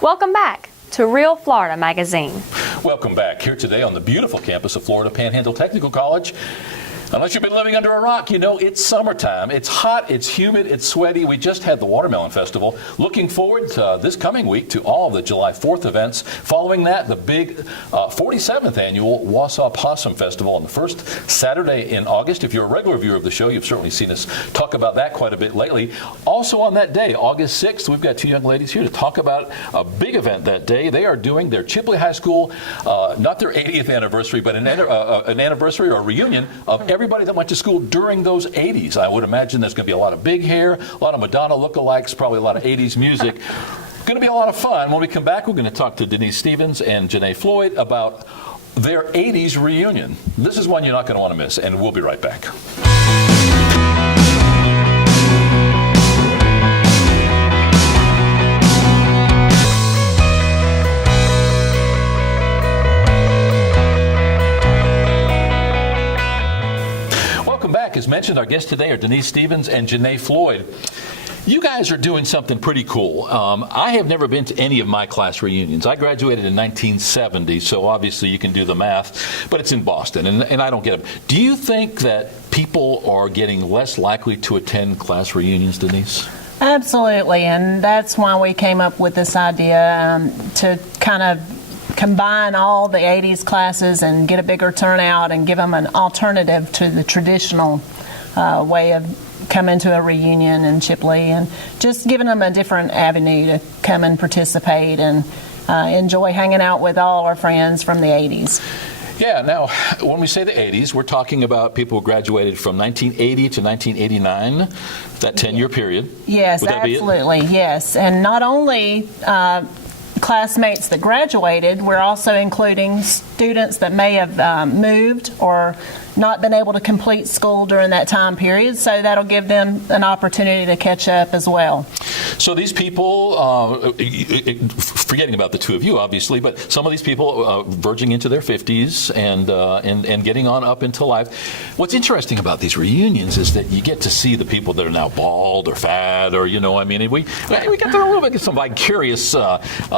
Welcome back to Real Florida Magazine. Welcome back here today on the beautiful campus of Florida Panhandle Technical College. Unless you've been living under a rock, you know it's summertime. It's hot, it's humid, it's sweaty. We just had the Watermelon Festival. Looking forward to this coming week to all of the July 4th events. Following that, the big 47th annual Wausau Possum Festival on the first Saturday in August. If you're a regular viewer of the show, you've certainly seen us talk about that quite a bit lately. Also on that day, August 6th, we've got two young ladies here to talk about a big event that day. They are doing their Chipley High School, not their 80th anniversary, but an anniversary or a reunion of everybody that went to school during those 80s. I would imagine there's going to be a lot of big hair, a lot of Madonna lookalikes, probably a lot of 80s music. Going to be a lot of fun. When we come back, we're going to talk to Denise Stevens and Jenee Floyd about their 80s reunion. This is one you're not going to want to miss, and we'll be right back. As mentioned, our guests today are Denise Stevens and Jenee Floyd. You guys are doing something pretty cool. I have never been to any of my class reunions. I graduated in 1970, so obviously you can do the math, but it's in Boston, and I don't get it. Do you think that people are getting less likely to attend class reunions, Denise? Absolutely, and that's why we came up with this idea to kind of combine all the 80s classes and get a bigger turnout and give them an alternative to the traditional way of coming to a reunion in Chipley, and just giving them a different avenue to come and participate and enjoy hanging out with all our friends from the 80s. Yeah, now, when we say the 80s, we're talking about people who graduated from 1980 to 1989, that 10-year period. Yes, absolutely, yes. And not only classmates that graduated, we're also including students that may have moved or not been able to complete school during that time period, so that'll give them an opportunity to catch up as well. So these people, forgetting about the two of you, obviously, but some of these people verging into their 50s and getting on up into life. What's interesting about these reunions is that you get to see the people that are now bald or fat, or, you know, I mean, we get to a little bit of some vicarious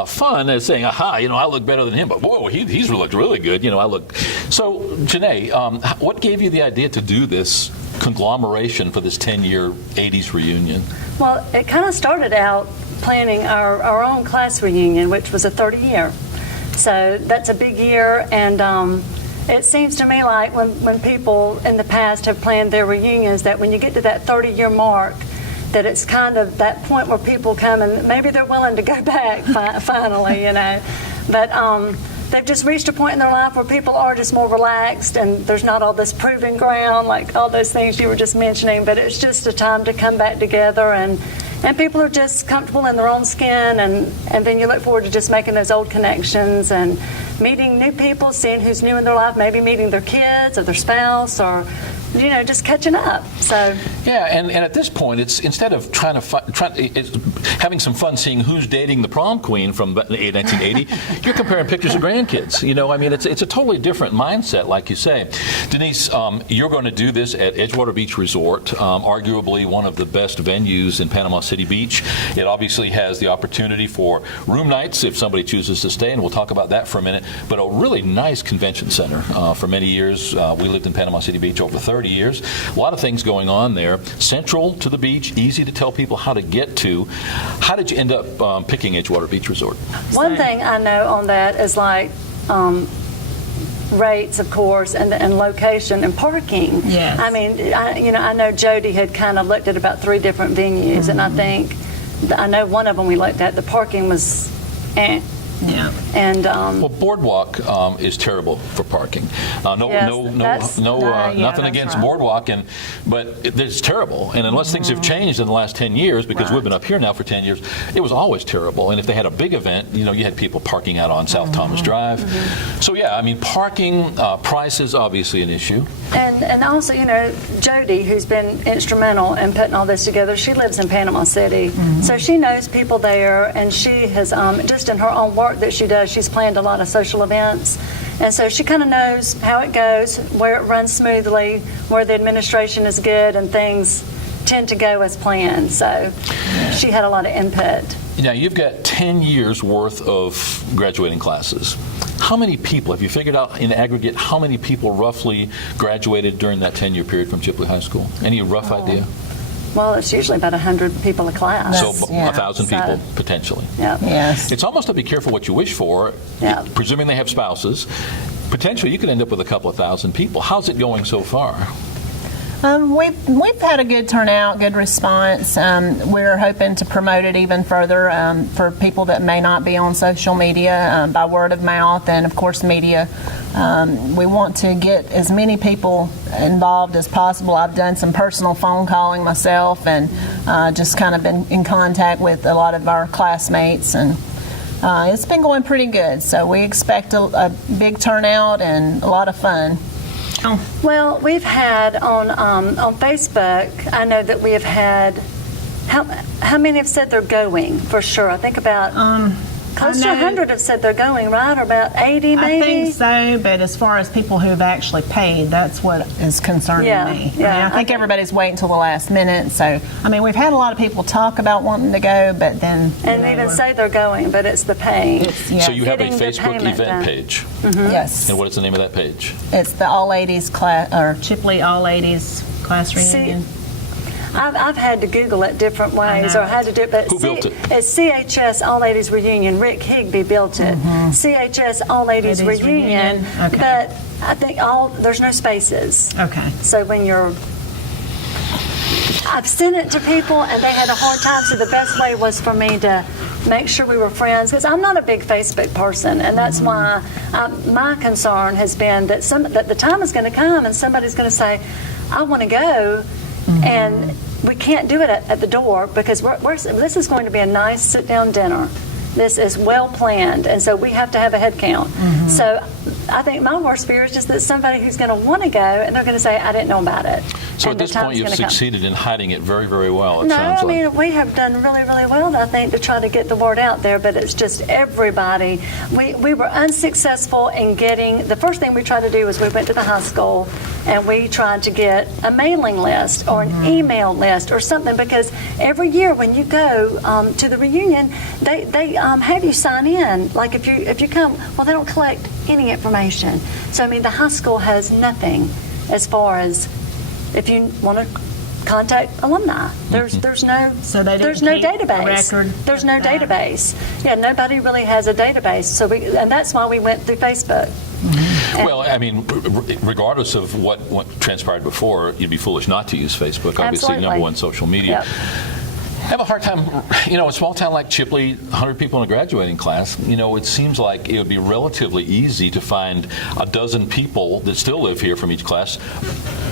fun as saying, aha, you know, I look better than him, but whoa, he's looked really good, you know, I look. So, Jenee, what gave you the idea to do this conglomeration for this 10-year 80s reunion? Well, it kind of started out planning our own class reunion, which was a 30-year. So that's a big year, and it seems to me like when people in the past have planned their reunions, that when you get to that 30-year mark, that it's kind of that point where people come and maybe they're willing to go back finally, you know. But they've just reached a point in their life where people are just more relaxed, and there's not all this proving ground, like all those things you were just mentioning, but it's just a time to come back together, and people are just comfortable in their own skin, and then you look forward to just making those old connections and meeting new people, seeing who's new in their life, maybe meeting their kids or their spouse, or you know, just catching up. So yeah, and at this point, it's instead of having some fun seeing who's dating the prom queen from 1980, you're comparing pictures of grandkids. You know, I mean, it's a totally different mindset, like you say. Denise, you're going to do this at Edgewater Beach Resort, arguably one of the best venues in Panama City Beach. It obviously has the opportunity for room nights if somebody chooses to stay, and we'll talk about that for a minute. But a really nice convention center. For many years, we lived in Panama City Beach over 30 years. A lot of things going on there. Central to the beach, easy to tell people how to get to. How did you end up picking Edgewater Beach Resort? One thing I know on that is like rates, of course, and location and parking. Yes. I mean, I know Jody had kind of looked at about 3 different venues, and I know one of them we looked at, the parking was Yeah. And well, Boardwalk is terrible for parking. Nothing against right. Boardwalk, but it's terrible. And unless things have changed in the last 10 years, because we've been up here now for 10 years, it was always terrible. And if they had a big event, you know, you had people parking out on South Thomas Drive. So yeah, I mean, parking price is obviously an issue. And also, you know, Jody, who's been instrumental in putting all this together, she lives in Panama City, so she knows people there, and she has just in her own work that she does, she's planned a lot of social events, and so she kind of knows how it goes, where it runs smoothly, where the administration is good, and things tend to go as planned. So she had a lot of input. Now, you've got 10 years worth of graduating classes. How many people, have you figured out in aggregate, how many people roughly graduated during that 10-year period from Chipley High School? Any rough idea? Well, it's usually about 100 people a class. So 1,000 people, potentially. Yeah. Yes. It's almost to be careful what you wish for, Yeah. presuming they have spouses. Potentially, you could end up with a couple of thousand people. How's it going so far? We've had a good turnout, good response. We're hoping to promote it even further for people that may not be on social media by word of mouth and, of course, media. We want to get as many people involved as possible. I've done some personal phone calling myself and just kind of been in contact with a lot of our classmates, and it's been going pretty good. So we expect a big turnout and a lot of fun. Well, we've had on Facebook, I know that we have had, how many have said they're going for sure? I think about close to 100 have said they're going, right? Or about 80 maybe? I think so, but as far as people who've actually paid, that's what is concerning me. Yeah, I think everybody's waiting till the last minute. So, I mean, we've had a lot of people talk about wanting to go, but then... And even say they're going, but it's the paying. So you have a Getting the Facebook payment event done. page. Yes. And what is the name of that page? It's the All 80's class, or Chipley All 80's class reunion. I've had to Google it different ways, or had to do it. But Who built it? It's CHS All 80's Reunion. Rick Higbee built it. CHS All 80's 80's Reunion. Okay. But I think there's no spaces. Okay. So when I've sent it to people and they had a hard time. So the best way was for me to make sure we were friends, because I'm not a big Facebook person, and that's why my concern has been that the time is going to come and somebody's going to say, I want to go. And we can't do it at the door because this is going to be a nice sit-down dinner. This is well planned, and so we have to have a head count. So I think my worst fear is just that somebody who's going to want to go and they're going to say, I didn't know about it. So And at the this point, time's you've gonna come. succeeded in hiding it very, very well, it No, sounds I like. mean, we have done really, really well, I think, to try to get the word out there, but it's just everybody. We were unsuccessful in getting, the first thing we tried to do was we went to the high school and we tried to get a mailing list or an email list or something, because every year when you go to the reunion, they have you sign in. Like if you come, well, they don't collect any information. So, I mean, the high school has nothing as far as if you want to contact alumni. There's no So they didn't there's no keep a database. record There's no of that? database. Yeah, nobody really has a database. So and that's why we went through Facebook. And- Well, I mean, regardless of what transpired before, you'd be foolish not to use Facebook. Obviously, Absolutely. number one social media. Yep. I have a hard time, a small town like Chipley, 100 people in a graduating class, it seems like it would be relatively easy to find a dozen people that still live here from each class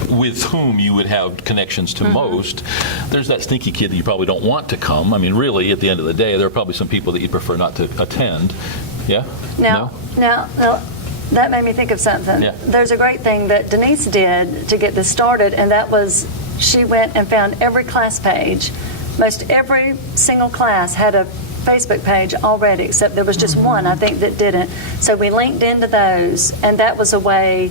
with whom you would have connections to most. There's that sneaky kid that you probably don't want to come. I mean, really, at the end of the day, there are probably some people that you'd prefer not to attend. Yeah? Now, that made me think of something. Yeah. There's a great thing that Denise did to get this started, and that was she went and found every class page. Most every single class had a Facebook page already, except there was just one, I think, that didn't. So we linked into those, and that was a way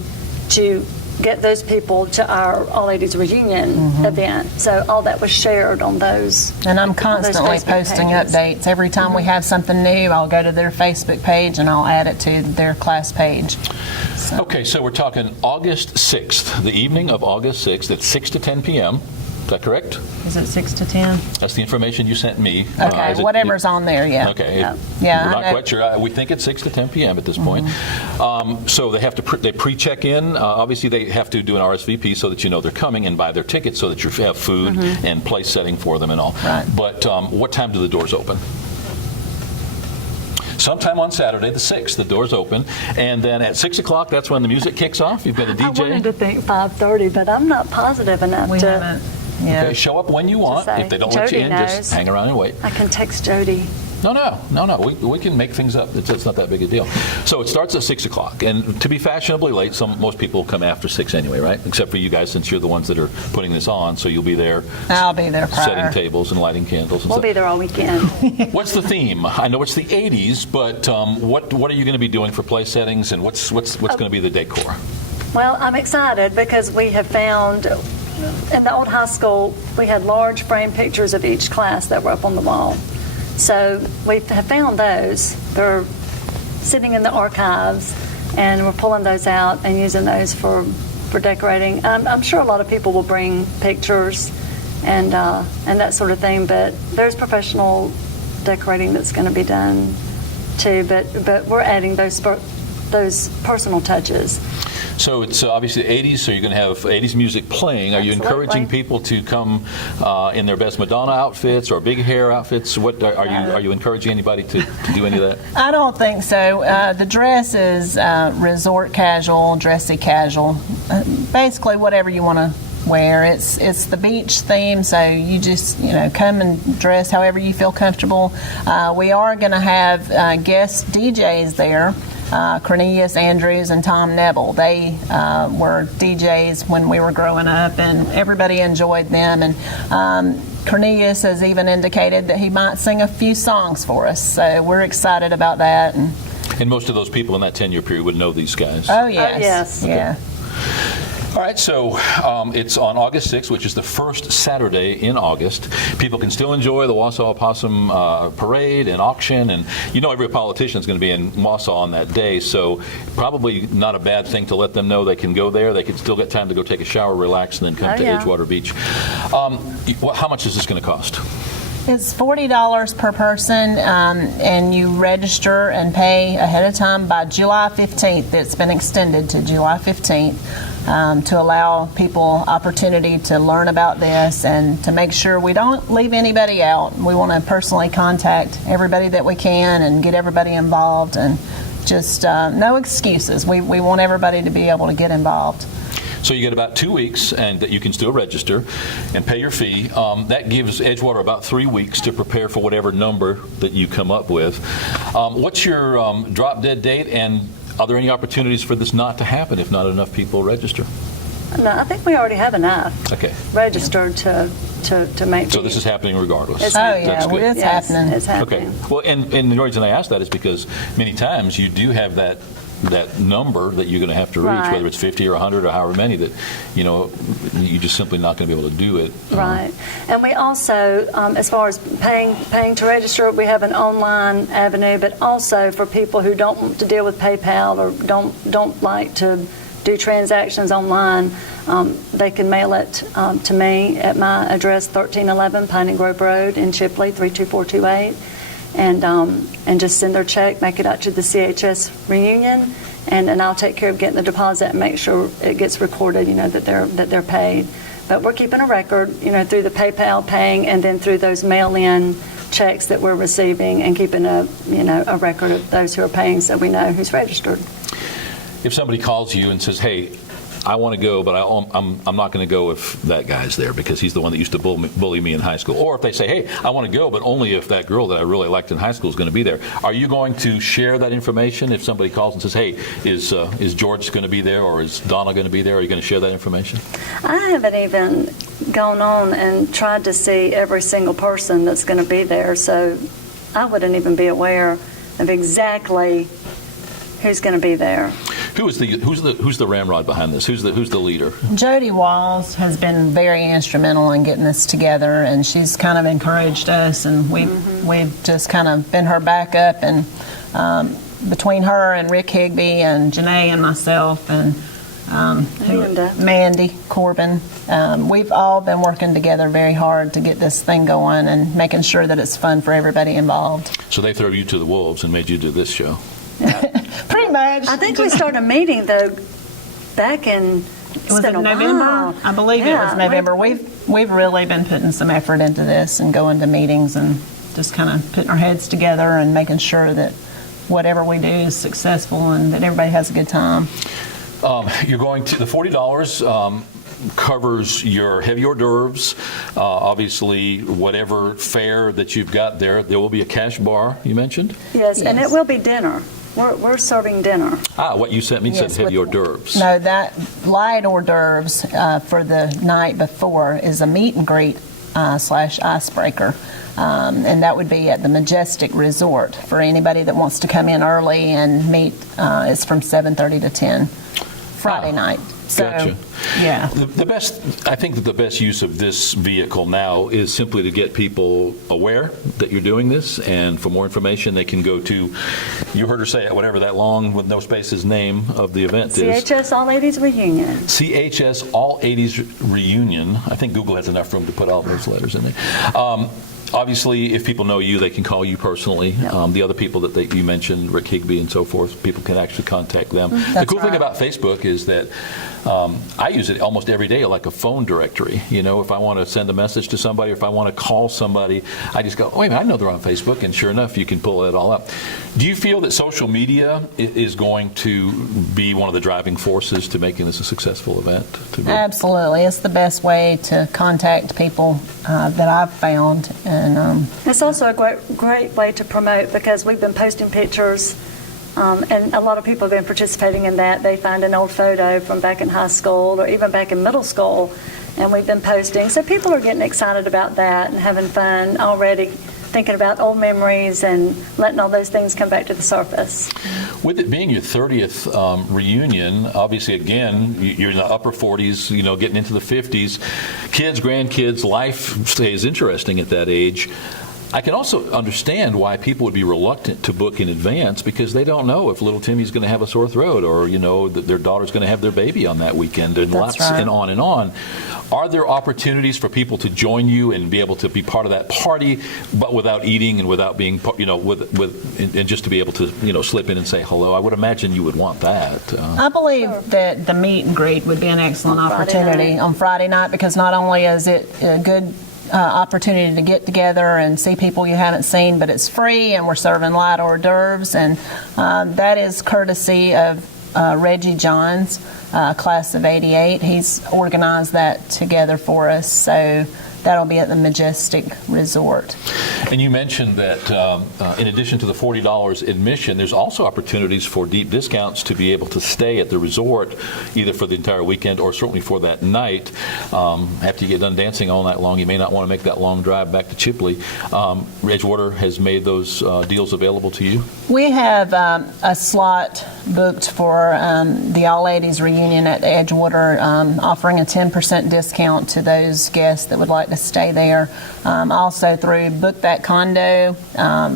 to get those people to our All 80's reunion event. So all that was shared on those. And I'm constantly Facebook posting pages. updates. Every time we have something new, I'll go to their Facebook page and I'll add it to their class page. Okay, so we're talking August 6th, the evening of August 6th at 6 to 10 p.m. Is that correct? Is it 6 to 10? That's the information you sent me. Okay, Is it- whatever's on there, yeah. Okay. Yeah, We're I not know. quite sure. We think it's 6 to 10 p.m. at this point. So they have to they pre-check in. Obviously, they have to do an RSVP so that you know they're coming and buy their tickets so that you have food and place setting for them and all. Right. But what time do the doors open? Sometime on Saturday, the 6th, the doors open. And then at 6 o'clock, that's when the music kicks off. You've got a I wanted DJ. to think 5:30, but I'm not positive enough We to. haven't. Yeah. Okay, show up when you want. say, If they don't let you Jody in, just knows. hang around and wait. I can text Jody. No. We can make things up. It's not that big a deal. So it starts at 6 o'clock. And to be fashionably late, most people come after 6 anyway, right? Except for you guys, since you're the ones that are putting this on. So you'll be there I'll be there prior. setting tables and lighting candles and We'll be stuff. there all weekend. What's the theme? I know it's the 80s, but what are you going to be doing for place settings, and what's going to be the decor? Well, I'm excited because we have found in the old high school we had large frame pictures of each class that were up on the wall. So we have found those. They're sitting in the archives, and we're pulling those out and using those for decorating. I'm sure a lot of people will bring pictures and that sort of thing, but there's professional decorating that's going to be done too. But we're adding those personal touches. So it's obviously 80s, so you're going to have 80s music playing. Are you encouraging people to come in their best Madonna outfits or big hair outfits? What are you encouraging anybody to do any of that? I don't think so. The dress is resort casual, dressy casual, basically whatever you want to wear. It's the beach theme, so you just come and dress however you feel comfortable. We are going to have guest DJs there. Cornelius Andrews and Tom Neville. They were DJs when we were growing up, and everybody enjoyed them. And Cornelius has even indicated that he might sing a few songs for us, so we're excited about that. And most of those people in that 10-year period would know these guys. Oh, yes. Oh, yes. Yeah. All right, so it's on August 6th, which is the first Saturday in August. People can still enjoy the Wausau Opossum Parade and auction, and every politician is going to be in Wausau on that day, so probably not a bad thing to let them know they can go there. They can still get time to go take a shower, relax, and then come to Edgewater Beach. How much is this going to cost? It's $40 per person, and you register and pay ahead of time by July 15th. It's been extended to July 15th to allow people opportunity to learn about this and to make sure we don't leave anybody out. We want to personally contact everybody that we can and get everybody involved, and just no excuses. We want everybody to be able to get involved. So you get about 2 weeks, and that you can still register and pay your fee. That gives Edgewater about 3 weeks to prepare for whatever number that you come up with. What's your drop-dead date, and are there any opportunities for this not to happen if not enough people register? No, I think we already have enough registered to make. So this is happening regardless. It's happening. It's happening. Okay. Well, and the reason I ask that is because many times you do have that number that you're going to have to reach, whether it's 50 or 100 or however many, that you're just simply not going to be able to do it. Right. And we also, as far as paying to register, we have an online avenue, but also for people who don't want to deal with PayPal or don't like to do transactions online, they can mail it to me at my address, 1311 Piney Grove Road in Chipley, 32428. And just send their check, make it out to the CHS reunion, and I'll take care of getting the deposit and make sure it gets recorded, that they're paid. But we're keeping a record, through the PayPal paying, and then through those mail-in checks that we're receiving, and keeping a record of those who are paying, so we know who's registered. If somebody calls you and says, "Hey, I want to go, but I'm not going to go if that guy's there because he's the one that used to bully me in high school," or if they say, "Hey, I want to go, but only if that girl that I really liked in high school is going to be there," are you going to share that information if somebody calls and says, "Hey, is George going to be there, or is Donna going to be there?" Are you going to share that information? I haven't even gone on and tried to see every single person that's going to be there, so I wouldn't even be aware of exactly who's going to be there. Who's the ramrod behind this? Who's the leader? Jody Walls has been very instrumental in getting this together, and she's kind of encouraged us, and we've just kind of been her backup, and between her and Rick Higbee and Jenee and myself and Mandy Corbin, we've all been working together very hard to get this thing going and making sure that it's fun for everybody involved. So they threw you to the wolves and made you do this show. Pretty much. I think we started meeting though back in. Was it November? I believe it was November. We've really been putting some effort into this and going to meetings and just kind of putting our heads together and making sure that whatever we do is successful and that everybody has a good time. You're going to the $40. Covers your heavy hors d'oeuvres, obviously whatever fare that you've got there. There will be a cash bar, you mentioned? Yes, and it will be dinner. We're serving dinner. What you sent me said heavy hors d'oeuvres. No, that light hors d'oeuvres for the night before is a meet and greet / icebreaker. And that would be at the Majestic Resort for anybody that wants to come in early and meet. It's from 7:30 to 10 Friday night. So, Gotcha. yeah. I think that the best use of this vehicle now is simply to get people aware that you're doing this, and for more information, they can go to, you heard her say it, whatever that long with no spaces name of the event is. CHS All 80's Reunion. CHS All 80's Reunion. I think Google has enough room to put all those letters in there. Obviously, if people know you, they can call you personally. Yep. The other people that you mentioned, Rick Higbee and so forth, people can actually contact them. The cool thing about Facebook is that I use it almost every day like a phone directory. You know, if I want to send a message to somebody, or if I want to call somebody, I just go, oh, wait a minute, I know they're on Facebook, and sure enough, you can pull it all up. Do you feel that social media is going to be one of the driving forces to making this a successful event? Absolutely. It's the best way to contact people that I've found. And It's also a great way to promote, because we've been posting pictures, and a lot of people have been participating in that. They find an old photo from back in high school or even back in middle school, and we've been posting. So people are getting excited about that and having fun already, thinking about old memories and letting all those things come back to the surface. With it being your 30th reunion, obviously, again, you're in the upper 40s, you know, getting into the 50s. Kids, grandkids, life stays interesting at that age. I can also understand why people would be reluctant to book in advance, because they don't know if little Timmy's going to have a sore throat, or, you know, that their daughter's going to have their baby on that weekend, and That's lots right. and on and on. Are there opportunities for people to join you and be able to be part of that party, but without eating and without being, you know, and just to be able to, you know, slip in and say hello? I would imagine you would want that. I believe that the meet and greet would be an excellent On Friday opportunity night. on Friday night, because not only is it a good opportunity to get together and see people you haven't seen, but it's free, and we're serving light hors d'oeuvres, and that is courtesy of Reggie Johns, class of '88. He's organized that together for us, so that'll be at the Majestic Resort. And you mentioned that in addition to the $40 admission, there's also opportunities for deep discounts to be able to stay at the resort, either for the entire weekend or certainly for that night. After you get done dancing all night long, you may not want to make that long drive back to Chipley. Edgewater has made those deals available to you? We have a slot booked for the All 80's reunion at Edgewater, offering a 10% discount to those guests that would like to stay there. Also through Book That Condo,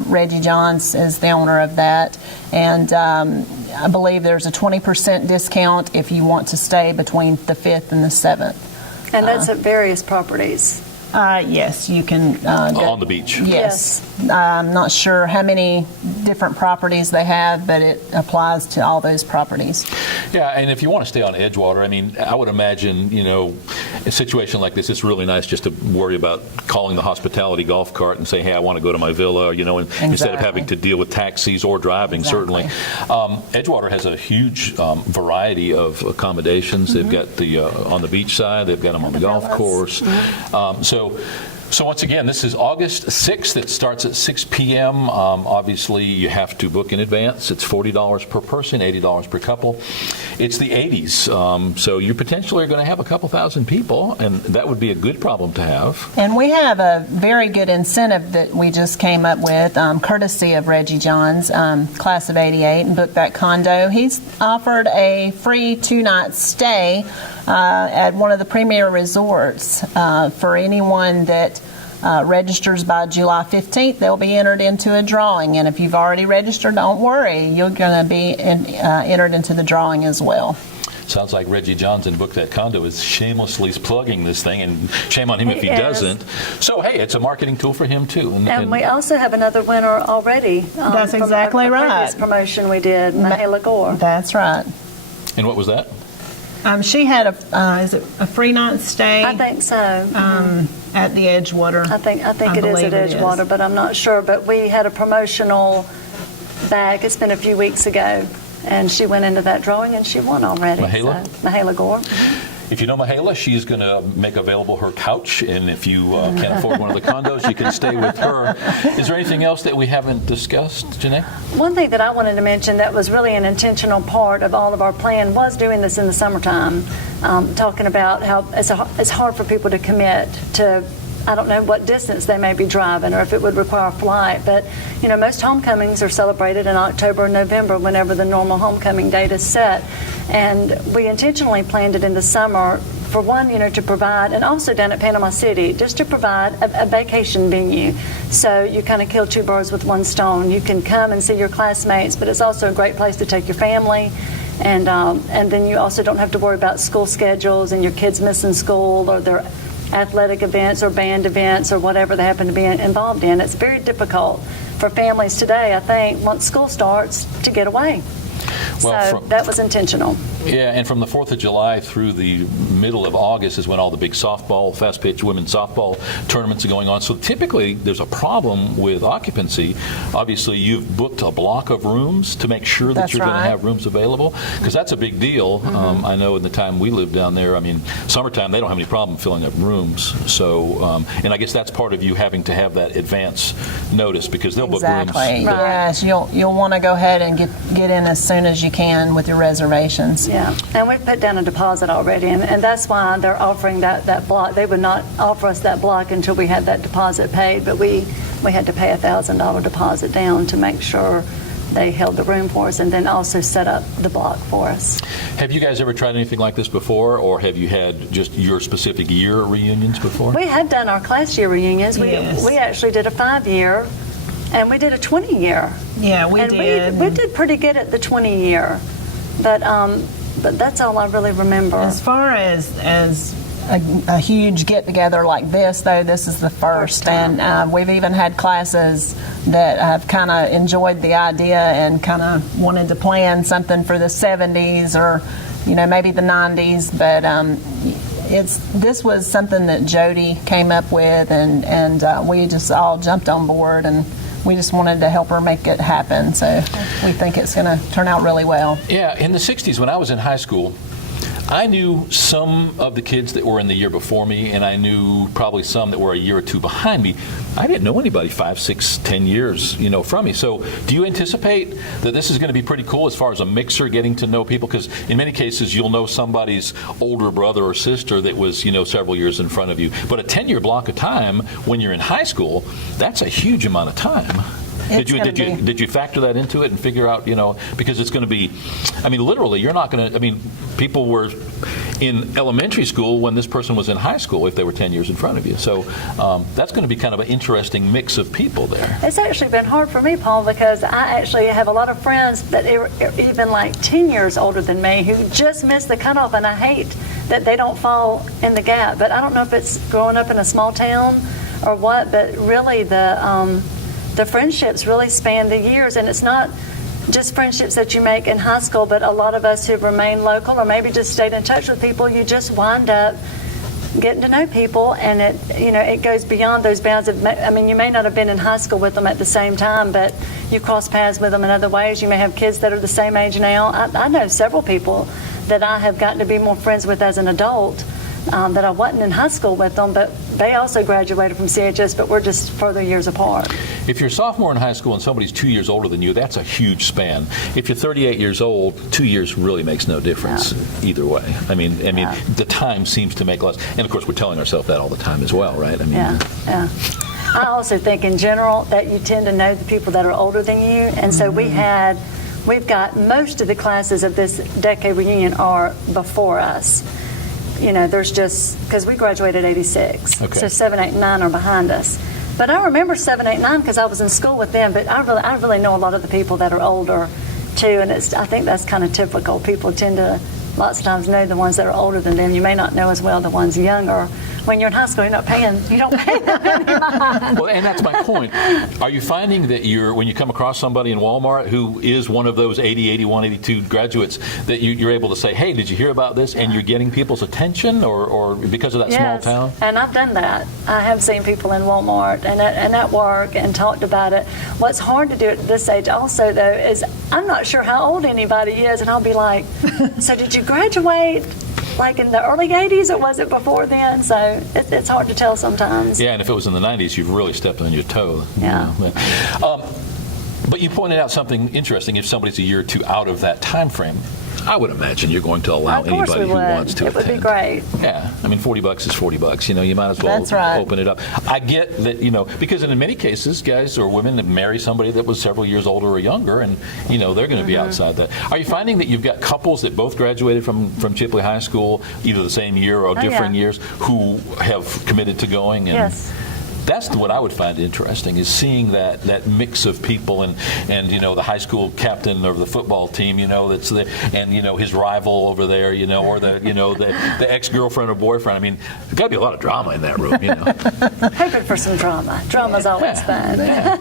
Reggie Johns is the owner of that, and I believe there's a 20% discount if you want to stay between the 5th and the 7th. And that's at various properties. Yes, you can go On the beach. Yes. I'm not sure how many different properties they have, but it applies to all those properties. Yeah, and if you want to stay on Edgewater, I mean, I would imagine, you know, a situation like this, it's really nice just to worry about calling the hospitality golf cart and saying, hey, I want to go to my villa, you know, and instead of having to deal with taxis or driving, certainly. Edgewater has a huge variety of accommodations. They've got the on the beach side, they've got them on the golf course. So once again, this is August 6th. It starts at 6 p.m. Obviously, you have to book in advance. It's $40 per person, $80 per couple. It's the 80s, so you potentially are going to have a couple thousand people, and that would be a good problem to have. And we have a very good incentive that we just came up with, courtesy of Reggie Johns, class of '88, and Book That Condo. He's offered a free 2-night stay at one of the premier resorts for anyone that registers by July 15th. They'll be entered into a drawing, and if you've already registered, don't worry, you're going to be entered into the drawing as well. Sounds like Reggie Johnson Book That Condo is shamelessly plugging this thing, and shame on him if he doesn't. So, hey, it's a marketing tool for him, too. And we also have another winner already. That's from exactly a right. previous promotion we did, Mahala Gore. That's right. And what was that? She had is it a free night stay? I think so. At the Edgewater. I think it is at Edgewater, but I'm not sure. But we had a promotional bag. It's been a few weeks ago, and she went into that drawing and she won already. Mahala? So, Mahala Gore. If you know Mahala, she's going to make available her couch, and if you can't afford one of the condos, you can stay with her. Is there anything else that we haven't discussed, Jenee? One thing that I wanted to mention that was really an intentional part of all of our plan was doing this in the summertime, talking about how it's hard for people to commit to I don't know what distance they may be driving or if it would require a flight. But, most homecomings are celebrated in October and November whenever the normal homecoming date is set. And we intentionally planned it in the summer for one, to provide, and also down at Panama City, just to provide a vacation venue. So you kind of kill two birds with one stone. You can come and see your classmates, but it's also a great place to take your family. And then you also don't have to worry about school schedules and your kids missing school or their athletic events or band events or whatever they happen to be involved in. It's very difficult for families today, I think, once school starts, to get away. Well, so that was intentional. Yeah, and from the 4th of July through the middle of August is when all the big softball, fast-pitch women's softball tournaments are going on. So typically there's a problem with occupancy. Obviously, you've booked a block of rooms to make sure that That's you're going right. to have rooms available, because that's a big deal. I know in the time we lived down there, summertime, they don't have any problem filling up rooms. So, and I guess that's part of you having to have that advance notice, because they'll book rooms. Exactly. Yes, you'll want to go ahead and get in as soon as you can with your reservations. Yeah, and we've put down a deposit already, and that's why they're offering that block. They would not offer us that block until we had that deposit paid, but we had to pay a $1,000 deposit down to make sure they held the room for us and then also set up the block for us. Have you guys ever tried anything like this before, or have you had just your specific year reunions before? We had done our class year reunions. Yes. We actually did a 5-year, and we did a 20-year. Yeah, we and did. We did pretty good at the 20-year, but that's all I really remember. As far as a huge get-together like this, though, this is the first. time. And we've even had classes that have kind of enjoyed the idea and kind of wanted to plan something for the 70s or, maybe the 90s. But this was something that Jody came up with, and we just all jumped on board, and we just wanted to help her make it happen. So we think it's going to turn out really well. Yeah, in the 60s, when I was in high school, I knew some of the kids that were in the year before me, and I knew probably some that were a year or two behind me. I didn't know anybody 5, 6, 10 years, from me. So do you anticipate that this is going to be pretty cool as far as a mixer, getting to know people? Because in many cases, you'll know somebody's older brother or sister that was, several years in front of you. But a 10-year block of time when you're in high school, that's a huge amount of time. Did you factor that into it and figure out, because it's going to be, literally, you're not going to, people were in elementary school when this person was in high school if they were 10 years in front of you. So that's going to be kind of an interesting mix of people there. It's actually been hard for me, Paul, because I actually have a lot of friends that are even like 10 years older than me who just missed the cutoff, and I hate that they don't fall in the gap. But I don't know if it's growing up in a small town or what, but really the friendships really span the years, and it's not just friendships that you make in high school, but a lot of us who've remained local or maybe just stayed in touch with people, you just wind up getting to know people, and it goes beyond those bounds of, you may not have been in high school with them at the same time, but you cross paths with them in other ways. You may have kids that are the same age now. I know several people that I have gotten to be more friends with as an adult that I wasn't in high school with them, but they also graduated from CHS, but we're just further years apart. If you're a sophomore in high school and somebody's 2 years older than you, that's a huge span. If you're 38 years old, 2 years really makes no difference either way. The time seems to make less. And of course, we're telling ourselves that all the time as well, right? Yeah. I also think in general that you tend to know the people that are older than you, and so we've got most of the classes of this decade reunion are before us. There's just, because we graduated 86, so 7, 8, and 9 are behind us. But I remember 7, 8, 9 because I was in school with them, but I really know a lot of the people that are older too, and I think that's kind of typical. People tend to lots of times know the ones that are older than them. You may not know as well the ones younger. When you're in high school, you don't pay them any mind. Well, and that's my point. Are you finding that when you come across somebody in Walmart who is one of those 80, 81, 82 graduates, that you're able to say, hey, did you hear about this? And you're getting people's attention or because of that small town? And I've done that. I have seen people in Walmart and at work and talked about it. What's hard to do at this age also, though, is I'm not sure how old anybody is, and I'll be like, so did you graduate like in the early 80s, or was it before then? So it's hard to tell sometimes. Yeah, and if it was in the 90s, you've really stepped on your toe. Yeah. But you pointed out something interesting. If somebody's a year or two out of that time frame, I would imagine you're going to allow Of course anybody we who would. wants to It would be attend. great. Yeah, I mean, $40 is $40. You know, you might as well That's right. open it up. I get that, you know, because in many cases, guys or women that marry somebody that was several years older or younger, and you know they're going to be outside that. Are you finding that you've got couples that both graduated from Chipley High School, either the same year or different years, who have committed to going? And Yes. That's what I would find interesting, is seeing that mix of people, and you know, the high school captain of the football team, you know, that's the, and you know, his rival over there, you know, or the, you know, the ex-girlfriend or boyfriend. I mean, there's got to be a lot of drama in that room, you know. Hoping for some drama. Drama's always fun. Yeah.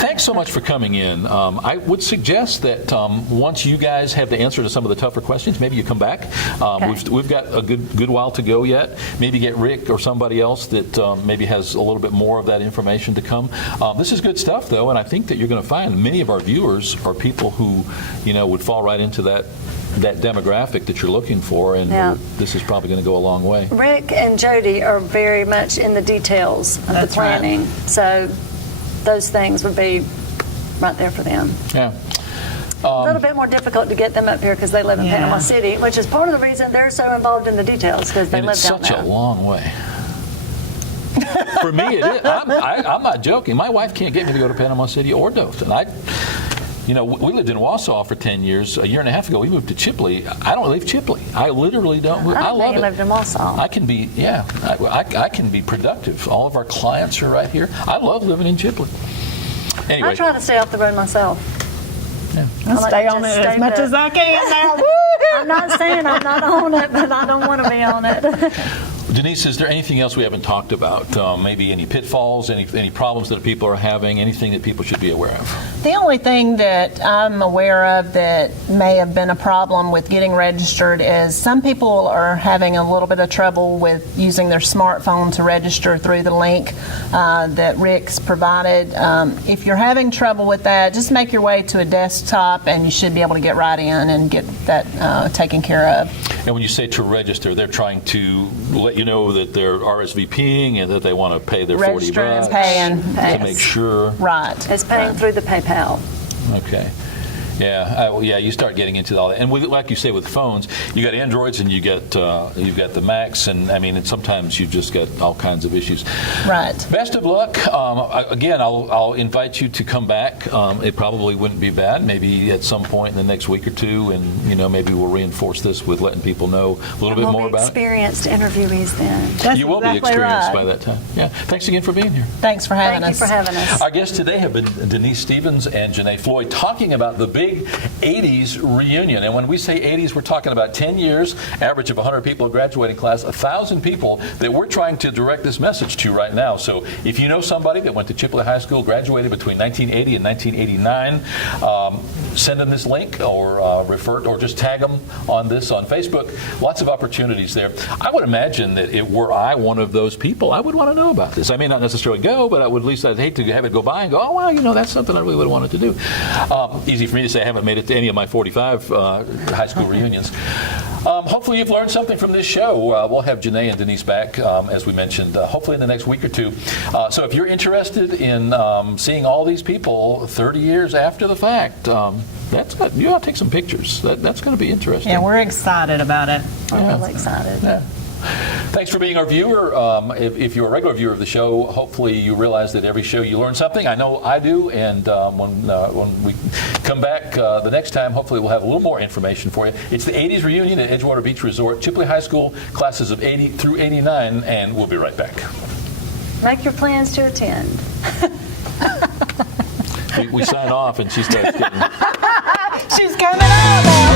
Thanks so much for coming in. I would suggest that once you guys have the answer to some of the tougher questions, maybe you come back. We've got a good while to go yet. Maybe get Rick or somebody else that maybe has a little bit more of that information to come. This is good stuff, though, and I think that you're going to find many of our viewers are people who, you know, would fall right into that demographic that you're looking for, and this is probably going to go a long way. Rick and Jody are very much in the details of the planning, so those things would be right there for them. Yeah. A little bit more difficult to get them up here because they live in Panama City, which is part of the reason they're so involved in the details, because they And live it's down such there. a long way. For me, it is. I'm not joking. My wife can't get me to go to Panama City or Dothan. You know, we lived in Wausau for 10 years. A year and a half ago, we moved to Chipley. I don't leave Chipley. I literally don't. I love it. lived in Wausau. I can be, I can be productive. All of our clients are right here. I love living in Chipley. Anyway. I try to stay off the road myself. I'll like stay to on it just as stay much put. as I can now. I'm not saying I'm not on it, but I don't want to be on it. Denise, is there anything else we haven't talked about? Maybe any pitfalls, any problems that people are having, anything that people should be aware of? The only thing that I'm aware of that may have been a problem with getting registered is some people are having a little bit of trouble with using their smartphone to register through the link that Rick's provided. If you're having trouble with that, just make your way to a desktop and you should be able to get right in and get that taken care of. And when you say to register, they're trying to let you know that they're RSVPing and that they want to pay their Register $40 and paying. to make sure. Right. It's paying through the PayPal. Okay. Yeah, you start getting into all that, and like you say, with phones, you got Androids and you've got the Macs, and I mean, and sometimes you just got all kinds of issues. Right. Best of luck. Again, I'll invite you to come back. It probably wouldn't be bad. Maybe at some point in the next week or two, and you know, maybe we'll reinforce this with letting people know a little bit more about it. Experienced interviewees then. That's You will exactly be experienced right. by that time. Yeah. Thanks again for being here. Thanks for having Thank us. you for having us. Our guests today have been Denise Stevens and Jenee Floyd, talking about the big 80's reunion. And when we say 80's, we're talking about 10 years, average of 100 people graduating class, 1,000 people that we're trying to direct this message to right now. So if you know somebody that went to Chipley High School, graduated between 1980 and 1989, send them this link or refer or just tag them on this on Facebook. Lots of opportunities there. I would imagine that were I one of those people, I would want to know about this. I may not necessarily go, but I'd hate to have it go by and go, oh, well, you know, that's something I really would have wanted to do. Easy for me to say I haven't made it to any of my 45 high school reunions. Hopefully you've learned something from this show. We'll have Jenee and Denise back, as we mentioned, hopefully in the next week or two. So if you're interested in seeing all these people 30 years after the fact, you ought to take some pictures. That's going to be interesting. Yeah, we're excited about it. I'm really excited. Yeah. Thanks for being our viewer. If you're a regular viewer of the show, hopefully you realize that every show you learn something. I know I do, and when we come back the next time, hopefully we'll have a little more information for you. It's the 80's reunion at Edgewater Beach Resort, Chipley High School, classes of 80 through 89, and we'll be right back. Make your plans to attend. We sign off, and she starts getting... She's coming up.